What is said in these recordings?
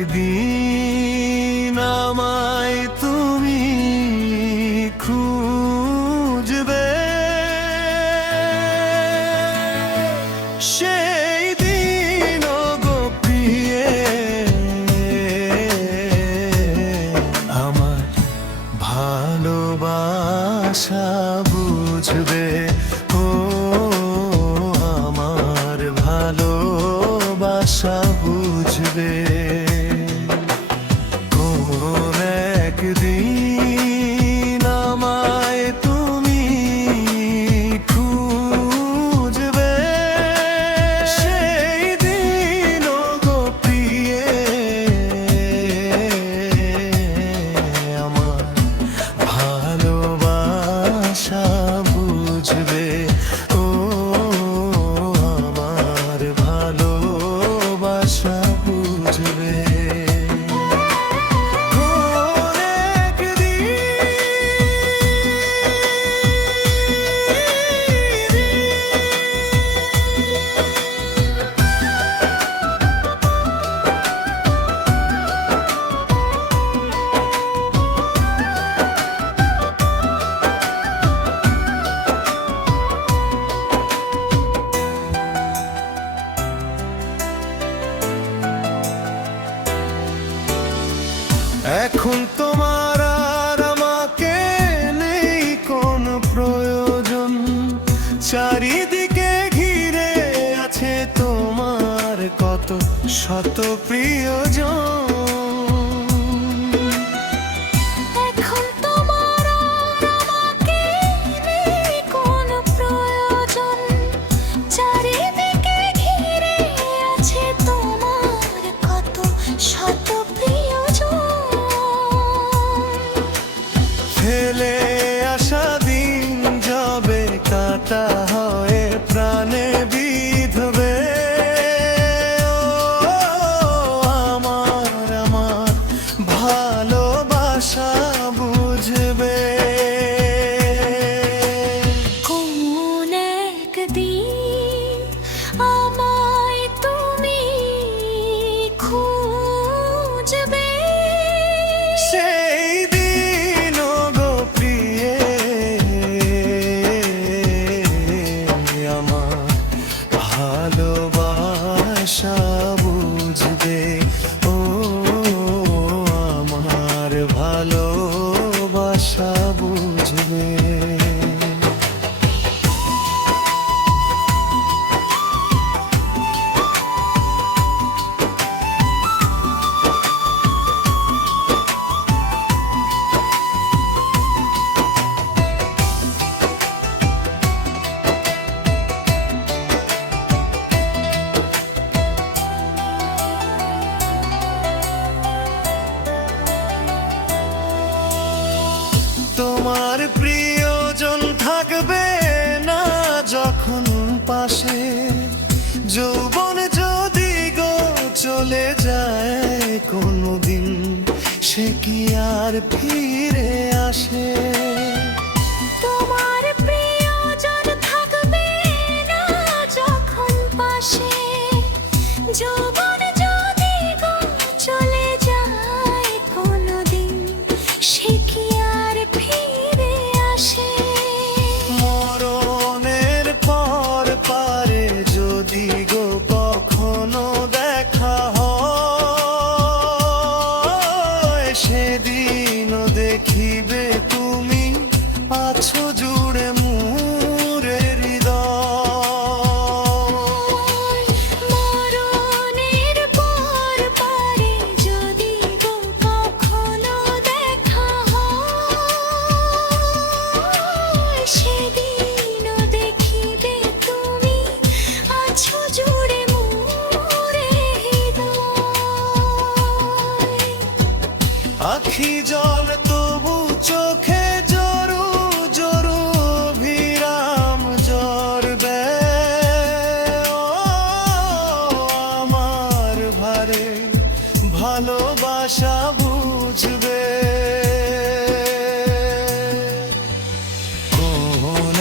একদিন আমায় তুমি খুঁজবে, সেই দিন গো প্রিয়ে আমার ভালোবাসা বুঝবে। ও আমার ভালোবাসা বুঝবে। কোন একদিন আমায় তুমি খুঁজবে, সেই দিন গো প্রিয়ে আমার ভালোবাসা বুঝবে। ও আমার ভালোবাসা বুঝবে। এখন তোমার আর আমাকে নেই কোনো প্রয়োজন, চারিদিকে ঘিরে আছে তোমার কত শত প্রিয়জন। এখন তোমার আর আমাকে নেই কোনো প্রয়োজন, চারিদিকে ঘিরে আছে তোমার কত শত প্রিয়জন। ফেলে আসা দিন যাবে কাটা হয়ে প্রাণে বিধবে। ও আমার ভালোবাসা বুঝবে। কোন একদিন আমায় তুমি খুঁজবে, সেই দিন গো প্রিয়ে আমার ভালোবাসা বুঝবে। ও আমার ভালোবাসা বুঝবে। তোমার প্রিয়জন থাকবে না যখন পাশে, যৌবন যদি গো চলে যায় কোনোদিন, সে কি আর ফিরে আসে? তোমার প্রিয়জন থাকবে না যখন পাশে, যৌবন যদি গো চলে যায় কোনোদিন, সে কি আর ফিরে আসে? মরণের পর পারে যদি গো কখনো দেখা হয়, সেদিনও দেখিবে তুমি আছো জুড়ে মোরে হৃদয়। মরণের পর পারে যদি গো কখনো দেখা হয়, সেদিনও দেখিবে তুমি আছো জুড়ে মোরে হৃদয়। আখি জল তবু চোখে জরু জরু ভিরাম জরবে। ও আমার ভারে ভালোবাসা বুঝবে। কোন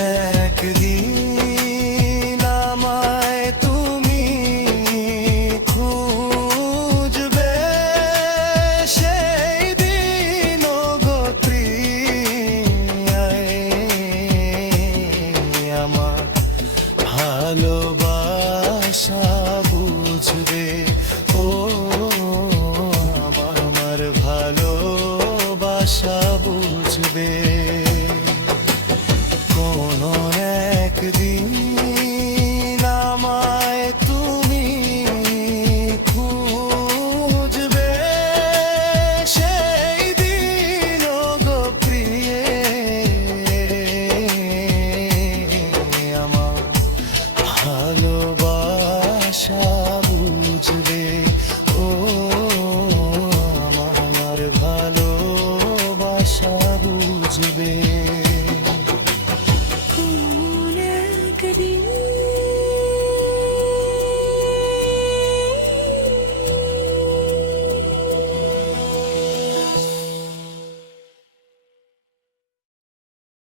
একদিন আমায় তুমি খুঁজবে, বুঝবে